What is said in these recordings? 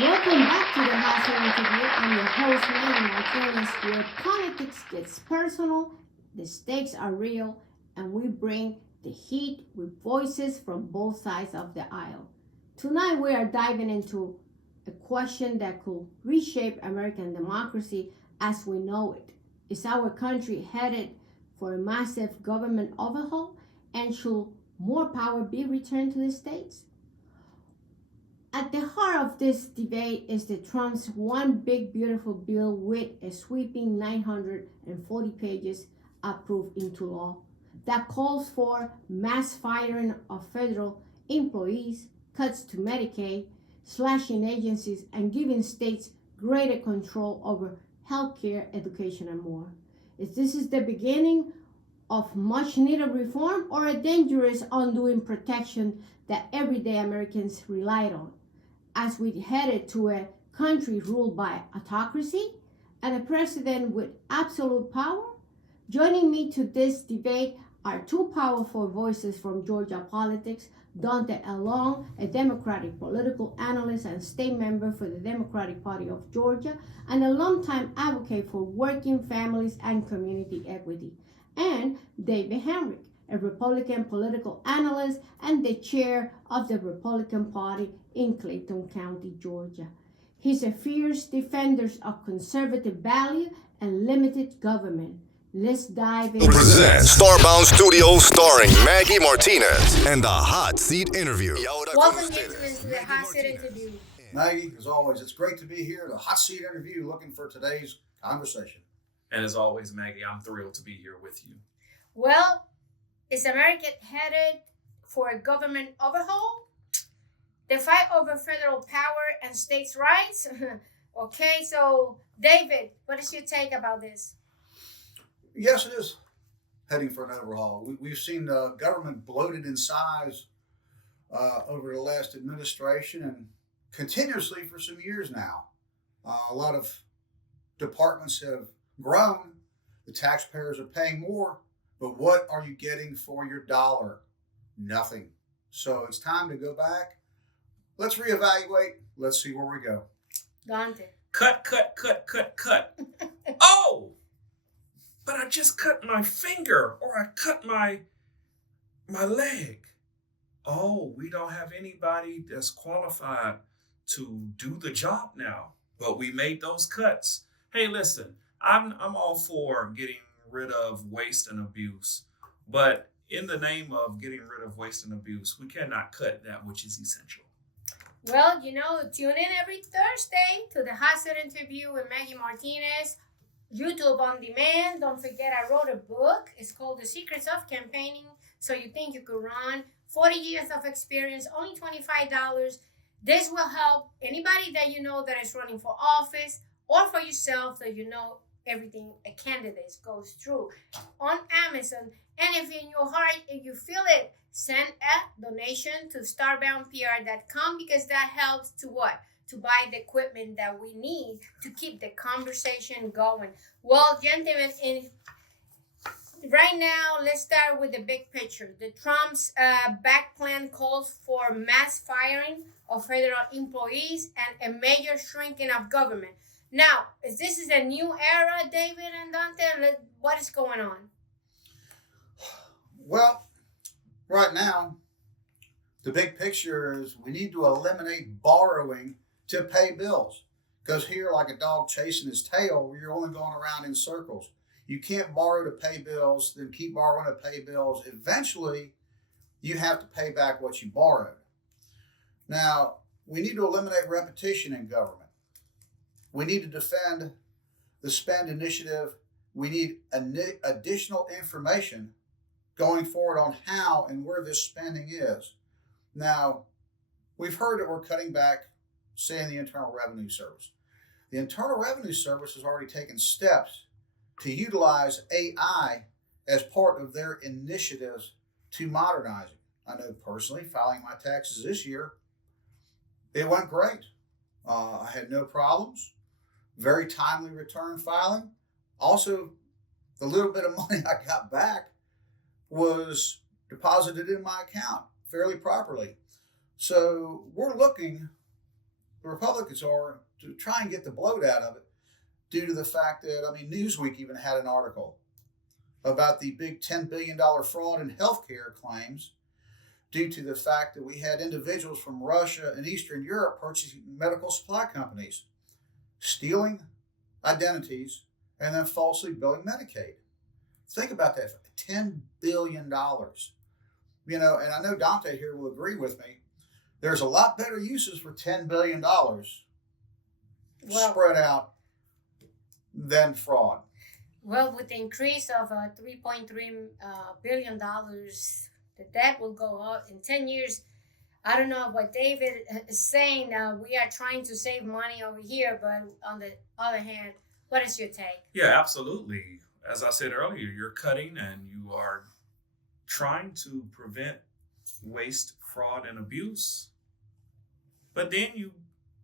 Welcome back to the Household Interview. I'm your host, Maggy Martinez, where politics gets personal, the stakes are real, and we bring the heat with voices from both sides of the aisle. Tonight, we are diving into a question that could reshape American democracy as we know it. Is our country headed for a massive government overhaul, and should more power be returned to the states? At the heart of this debate is the Trump's one big beautiful bill with a sweeping 940 pages approved into law that calls for mass firing of federal employees, cuts to Medicaid, slashing agencies, and giving states greater control over healthcare, education, and more. If this is the beginning of much needed reform or a dangerous undoing protection that everyday Americans relied on, as we headed to a country ruled by autocracy and a president with absolute power? Joining me to this debate are two powerful voices from Georgia politics: Dante L. Long, a Democratic political analyst and state member for the Democratic Party of Georgia, and a longtime advocate for working families and community equity, and David Henrik, a Republican political analyst and the chair of the Republican Party in Clayton County, Georgia. He's a fierce defender of conservative value and limited government. Let's dive in. Present Starbound Studios starring Maggy Martinez and the Hot Seat Interview. Welcome, gentlemen, to the Hot Seat Interview. Maggie, as always, it's great to be here. The Hot Seat Interview, looking for today's conversation. And as always, Maggie, I'm thrilled to be here with you. Well, is America headed for a government overhaul? The fight over federal power and states' rights? Okay, so David, what is your take about this? Yes, it is heading for an overhaul. We've seen the government bloated in size over the last administration and continuously for some years now. A lot of departments have grown. The taxpayers are paying more. But what are you getting for your dollar? Nothing. So it's time to go back. Let's reevaluate. Let's see where we go. Dante. Cut. Oh! But I just cut my finger or I cut my leg. Oh, we don't have anybody that's qualified to do the job now. But we made those cuts. Hey, listen, I'm all for getting rid of waste and abuse, but in the name of getting rid of waste and abuse, we cannot cut that which is essential. Well, tune in every Thursday to the Hot Seat Interview with Maggy Martinez, YouTube on demand. Don't forget, I wrote a book. It's called The Secrets of Campaigning. So you think you could run. 40 years of experience, only $25. This will help anybody that you know that is running for office or for yourself that you know everything a candidate goes through on Amazon. And if in your heart, if you feel it, send a donation to starboundpr.com, because that helps to what? To buy the equipment that we need to keep the conversation going. Well, gentlemen, right now, let's start with the big picture. The Trump's back plan calls for mass firing of federal employees and a major shrinking of government. Now, this is a new era, David and Dante. What is going on? Well, right now, the big picture is we need to eliminate borrowing to pay bills. Because here, like a dog chasing his tail, you're only going around in circles. You can't borrow to pay bills, then keep borrowing to pay bills. Eventually, you have to pay back what you borrowed. Now, we need to eliminate repetition in government. We need to defend the spend initiative. We need additional information going forward on how and where this spending is. Now, we've heard that we're cutting back, say, in the Internal Revenue Service. The Internal Revenue Service has already taken steps to utilize AI as part of their initiatives to modernize it. I know personally, filing my taxes this year, it went great. I had no problems. Very timely return filing. Also, the little bit of money I got back was deposited in my account fairly properly. So we're looking the Republicans are to try and get the bloat out of it due to the fact that, Newsweek even had an article about the big $10 billion fraud in healthcare claims due to the fact that we had individuals from Russia and Eastern Europe purchasing medical supply companies, stealing identities, and then falsely billing Medicaid. Think about that, $10 billion. And I know Dante here will agree with me. There's a lot better uses for $10 billion spread out than fraud. Well, with the increase of $3.3 billion, the debt will go up in 10 years. I don't know what David is saying. We are trying to save money over here, but on the other hand, what is your take? Yeah, absolutely. As I said earlier, you're cutting and you are trying to prevent waste, fraud, and abuse. But then you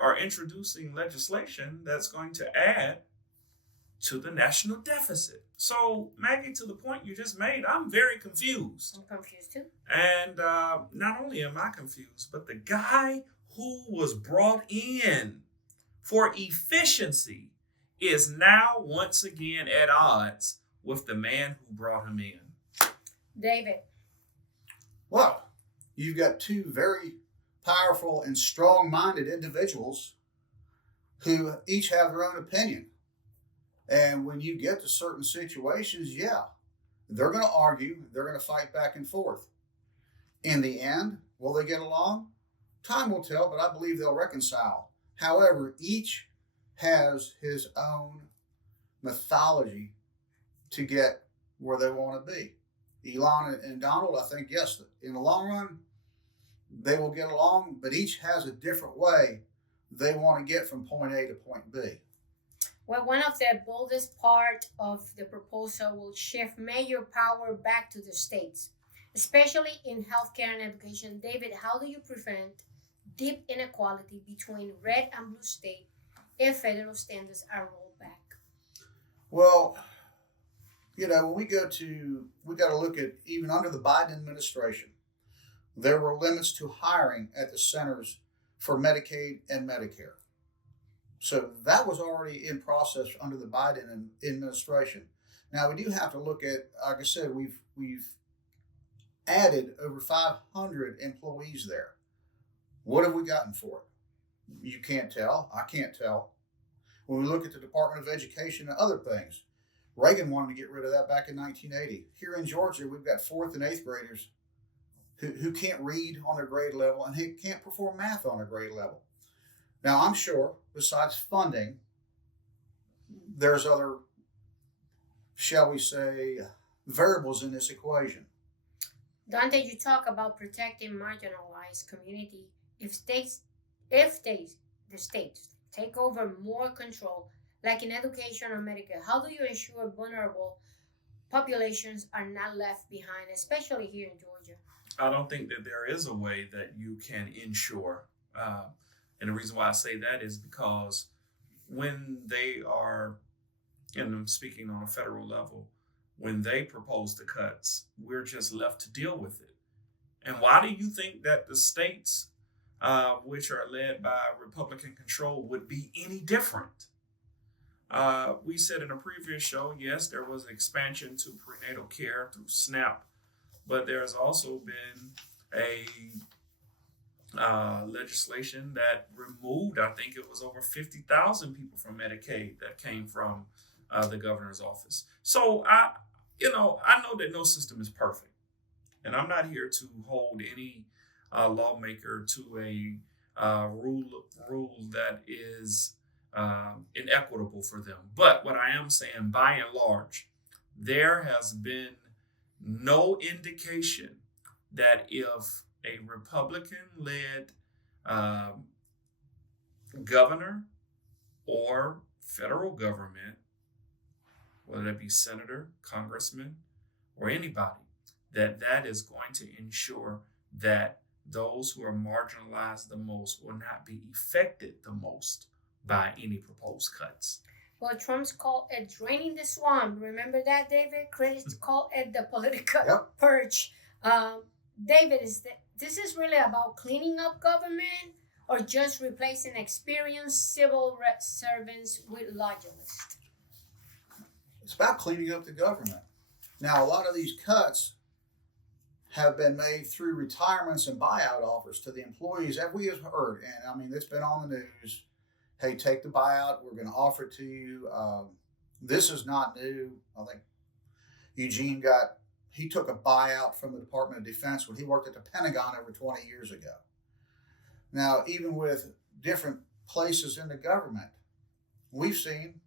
are introducing legislation that's going to add to the national deficit. So, Maggie, to the point you just made, I'm very confused. I'm confused too. And not only am I confused, but the guy who was brought in for efficiency is now once again at odds with the man who brought him in. David. Well, you've got two very powerful and strong-minded individuals who each have their own opinion. And when you get to certain situations, they're going to argue, they're going to fight back and forth. In the end, will they get along? Time will tell, but I believe they'll reconcile. However, each has his own mythology to get where they want to be. Elon and Donald, I think, yes, in the long run, they will get along, but each has a different way they want to get from point A to point B. Well, one of the boldest part of the proposal will shift major power back to the states, especially in healthcare and education. David, how do you prevent deep inequality between red and blue states if federal standards are rolled back? Well, when we got to look at even under the Biden administration, there were limits to hiring at the centers for Medicaid and Medicare. So that was already in process under the Biden administration. Now we do have to look at, like I said, we've added over 500 employees there. What have we gotten for it? You can't tell. I can't tell. When we look at the Department of Education and other things, Reagan wanted to get rid of that back in 1980. Here in Georgia, we've got 4th and 8th graders who can't read on their grade level and who can't perform math on their grade level. Now, I'm sure, besides funding, there's other, shall we say, variables in this equation. Dante, you talk about protecting marginalized community. If the states take over more control, like in education or Medicare, how do you ensure vulnerable populations are not left behind, especially here in Georgia? I don't think that there is a way that you can ensure. And the reason why I say that is because when they are, and I'm speaking on a federal level, when they propose the cuts, we're just left to deal with it. And why do you think that the states, which are led by Republican control, would be any different? We said in a previous show, yes, there was an expansion to prenatal care through SNAP, but there's also been a legislation that removed, I think it was over 50,000 people from Medicaid that came from the governor's office. So I know that no system is perfect, and I'm not here to hold any lawmaker to a rule that is inequitable for them. But what I am saying, by and large, there has been no indication that if a Republican-led governor or federal government, whether it be senator, congressman, or anybody, that is going to ensure that those who are marginalized the most will not be affected the most by any proposed cuts. Well, Trump's called it draining the swamp. Remember that, David? Critics call it the political purge. David, this is really about cleaning up government, or just replacing experienced civil servants with loyalists? It's about cleaning up the government. Now, a lot of these cuts have been made through retirements and buyout offers to the employees, that we have heard. And I mean, it's been on the news. Hey, take the buyout. We're going to offer it to you. This is not new. I think Eugene he took a buyout from the Department of Defense when he worked at the Pentagon over 20 years ago. Now, even with different places in the government, we've seen,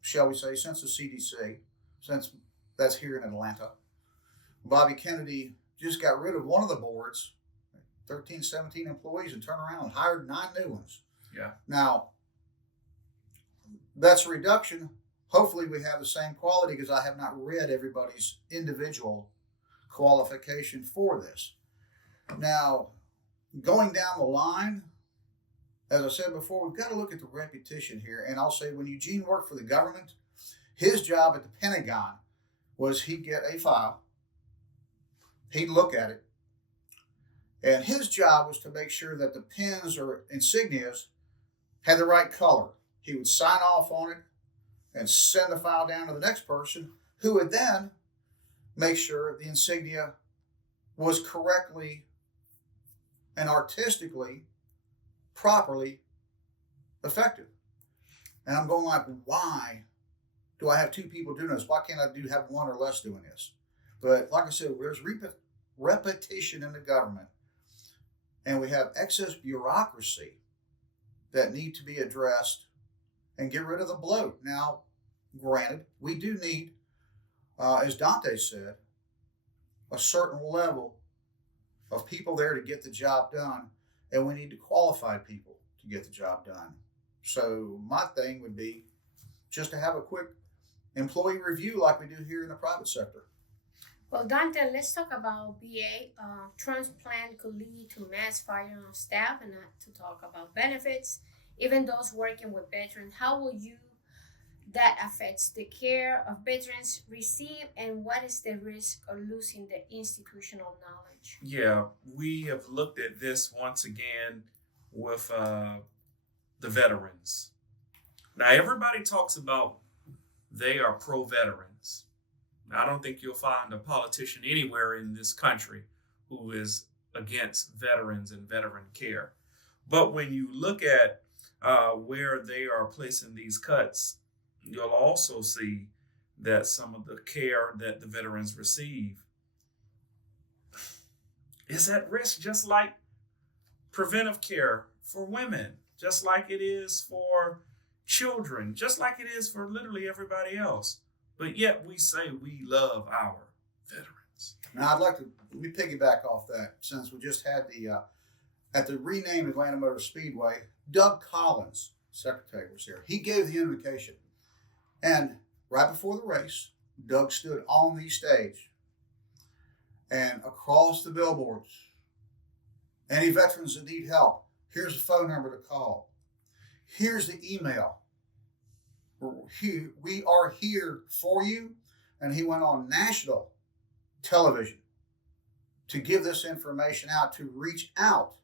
shall we say, since the CDC, since that's here in Atlanta, Bobby Kennedy just got rid of one of the boards, 13, 17 employees, and turned around and hired 9 new ones. Yeah. Now, that's a reduction. Hopefully we have the same quality, because I have not read everybody's individual qualification for this. Now, going down the line, as I said before, we've got to look at the repetition here. And I'll say, when Eugene worked for the government, his job at the Pentagon was he'd get a file, he'd look at it, and his job was to make sure that the pins or insignias had the right color. He would sign off on it and send the file down to the next person, who would then make sure the insignia was correctly and artistically, properly effective. And I'm going like, why do I have 2 people doing this? Why can't I have 1 or less doing this? But like I said, there's repetition in the government, and we have excess bureaucracy that need to be addressed and get rid of the bloat. Now, granted, we do need, as Dante said, a certain level of people there to get the job done, and we need to qualify people to get the job done. So my thing would be just to have a quick employee review like we do here in the private sector. Well, Dante, let's talk about BA. Trump's plan could lead to mass firing of staff, and not to talk about benefits, even those working with veterans. How will that affects the care of veterans receive, and what is the risk of losing the institutional knowledge? Yeah, we have looked at this once again with the veterans. Now, everybody talks about they are pro-veterans. Now, I don't think you'll find a politician anywhere in this country who is against veterans and veteran care. But when you look at where they are placing these cuts, you'll also see that some of the care that the veterans receive is at risk, just like preventive care for women, just like it is for children, just like it is for literally everybody else. But yet we say we love our veterans. Now, let me piggyback off that, since we just had at the renamed Atlanta Motor Speedway, Doug Collins, secretary, was here. He gave the invocation. And right before the race, Doug stood on the stage, and across the billboards, any veterans that need help, here's a phone number to call. Here's the email. We are here for you. And he went on national television to give this information out, to reach out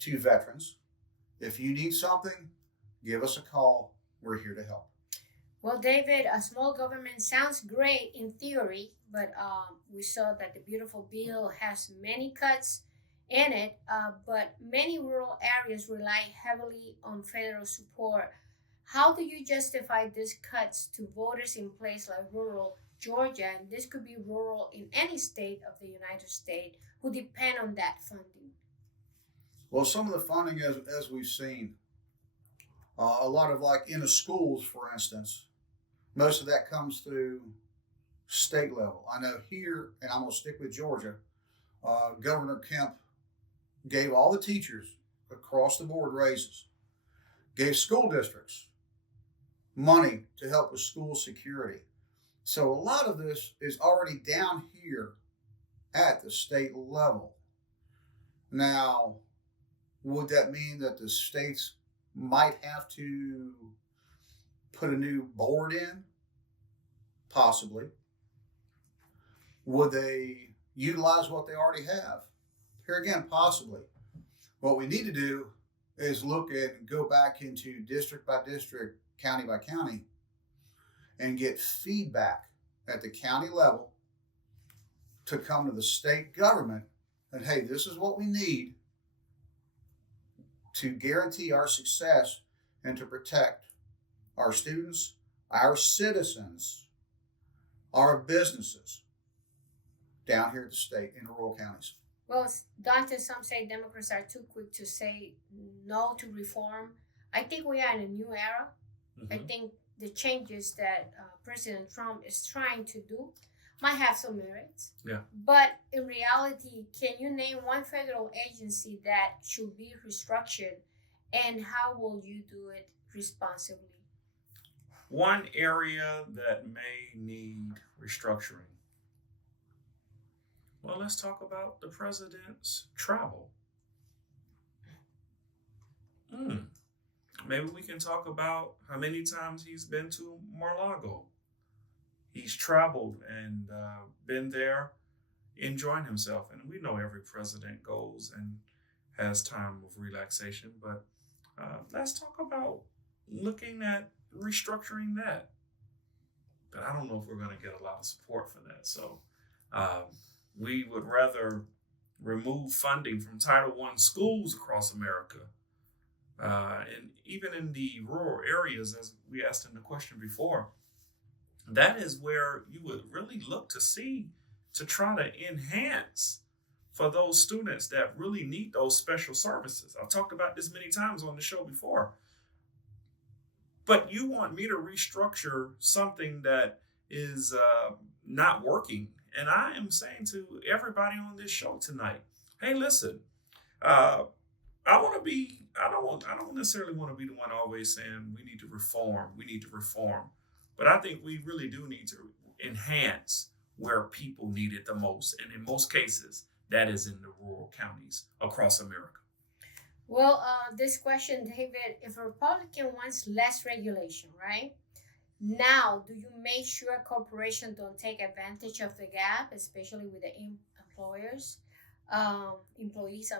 to veterans. If you need something, give us a call. We're here to help. Well, David, a small government sounds great in theory, but we saw that the beautiful bill has many cuts in it, but many rural areas rely heavily on federal support. How do you justify these cuts to voters in places like rural Georgia, and this could be rural in any state of the United States, who depend on that funding? Well, some of the funding, as we've seen, a lot of, like in the schools, for instance, most of that comes through state level. I know here, and I'm going to stick with Georgia, Governor Kemp gave all the teachers across the board raises, gave school districts money to help with school security. So a lot of this is already down here at the state level. Now, would that mean that the states might have to put a new board in? Possibly. Would they utilize what they already have? Here again, possibly. What we need to do is look at go back into district by district, county by county, and get feedback at the county level to come to the state government and, hey, this is what we need to guarantee our success and to protect our students, our citizens, our businesses down here at the state in the rural counties. Well, Dante, some say Democrats are too quick to say no to reform. I think we are in a new era. Mm-hmm. I think the changes that President Trump is trying to do might have some merits. Yeah. But in reality, can you name one federal agency that should be restructured, and how will you do it responsibly? One area that may need restructuring. Well, let's talk about the president's travel. Maybe we can talk about how many times he's been to Mar-a-Lago. He's traveled and been there, enjoying himself. And we know every president goes and has time of relaxation. But let's talk about looking at restructuring that. But I don't know if we're going to get a lot of support for that. So we would rather remove funding from Title I schools across America. And even in the rural areas, as we asked in the question before, that is where you would really look to see to try to enhance for those students that really need those special services. I've talked about this many times on the show before. But you want me to restructure something that is not working. And I am saying to everybody on this show tonight, hey, listen, I don't necessarily want to be the one always saying we need to reform. But I think we really do need to enhance where people need it the most. And in most cases, that is in the rural counties across America. Well, this question, David, if a Republican wants less regulation, right? Now, do you make sure corporations don't take advantage of the gap, especially with the employees,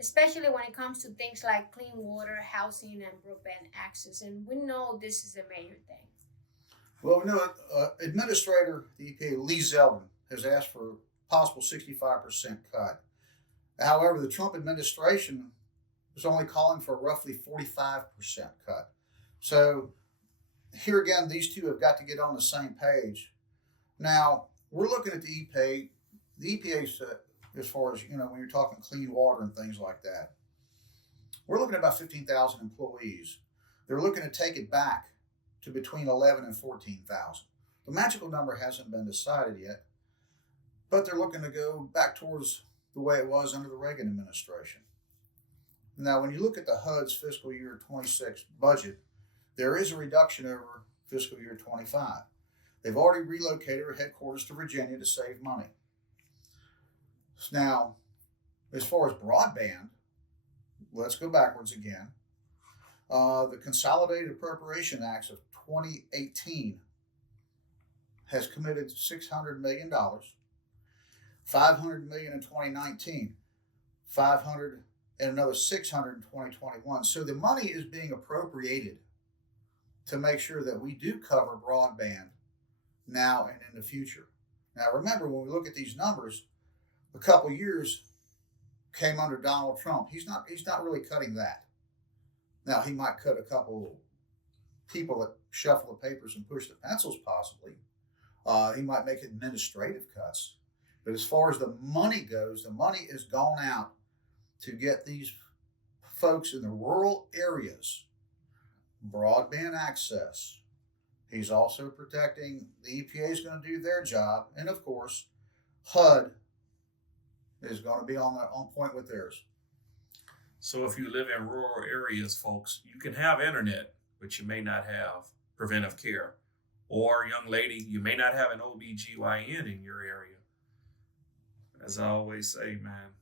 especially when it comes to things like clean water, housing, and broadband access? And we know this is a major thing. Well, we know Administrator the EPA Lee Zeldin has asked for a possible 65% cut. However, the Trump administration is only calling for a roughly 45% cut. So here again, these two have got to get on the same page. Now, we're looking at the EPA. The EPA, as far as, when you're talking clean water and things like that, we're looking at about 15,000 employees. They're looking to take it back to between 11 and 14,000. The magical number hasn't been decided yet, but they're looking to go back towards the way it was under the Reagan administration. Now, when you look at the HUD's fiscal year 26 budget, there is a reduction over fiscal year 25. They've already relocated their headquarters to Virginia to save money. Now, as far as broadband, let's go backwards again. The Consolidated Appropriation Acts of 2018 has committed $600 million, $500 million in 2019, $500 and another $600 in 2021. So the money is being appropriated to make sure that we do cover broadband now and in the future. Now, remember, when we look at these numbers, a couple years came under Donald Trump. He's not really cutting that. Now, he might cut a couple people that shuffle the papers and push the pencils, possibly. He might make administrative cuts. But as far as the money goes, the money is gone out to get these folks in the rural areas broadband access. He's also protecting, the EPA is going to do their job. And of course, HUD is going to be on point with theirs. So if you live in rural areas, folks, you can have internet, but you may not have preventive care. Or, young lady, you may not have an OBGYN in your area. As I always say, man,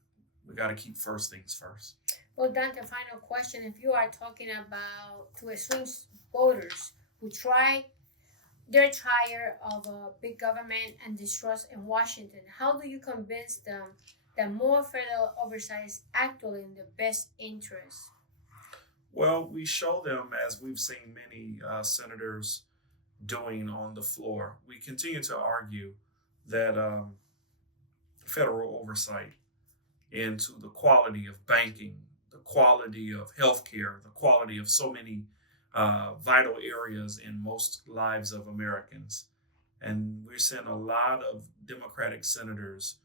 we got to keep first things first. Well, Dante, final question. If you are talking about to swing voters who they're tired of big government and distrust in Washington, how do you convince them that more federal oversight is actually in the best interest Well, we show them, as we've seen many senators doing on the floor. We continue to argue that federal oversight into the quality of banking, the quality of healthcare, the quality of so many vital areas in most lives of Americans. And we're seeing a lot of Democratic senators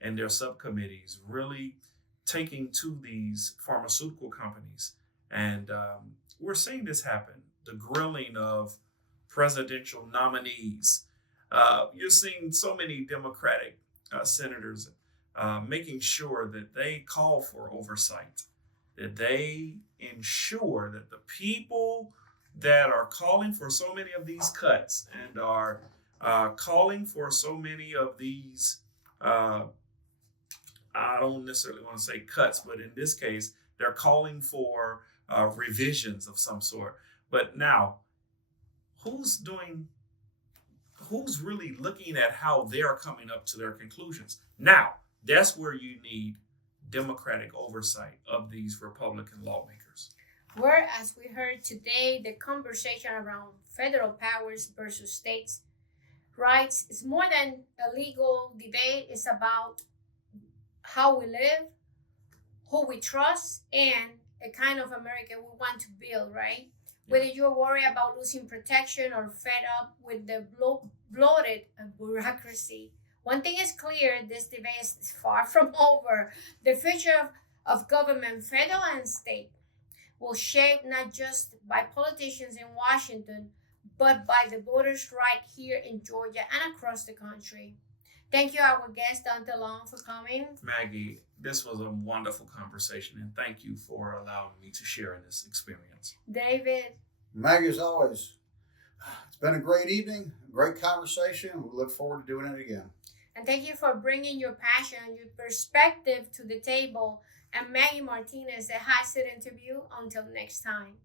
and their subcommittees really taking to these pharmaceutical companies. And we're seeing this happen. The grilling of presidential nominees. You're seeing so many Democratic senators making sure that they call for oversight, that they ensure that the people that are calling for so many of these cuts and are calling for so many of these, I don't necessarily want to say cuts, but in this case, they're calling for revisions of some sort. But now, who's really looking at how they're coming up to their conclusions? Now, that's where you need Democratic oversight of these Republican lawmakers. Where, as we heard today, the conversation around federal powers versus states' rights is more than a legal debate. It's about how we live, who we trust, and a kind of America we want to build, right? Whether you're worried about losing protection or fed up with the bloated bureaucracy, one thing is clear, this debate is far from over. The future of government, federal and state, will shape not just by politicians in Washington, but by the voters right here in Georgia and across the country. Thank you, our guest, Dante Long, for coming. Maggie, this was a wonderful conversation, and thank you for allowing me to share in this experience. David. Maggie, as always, it's been a great evening, a great conversation. We look forward to doing it again. And thank you for bringing your passion, your perspective to the table. And Maggy Martinez, the hot seat interview. Until next time.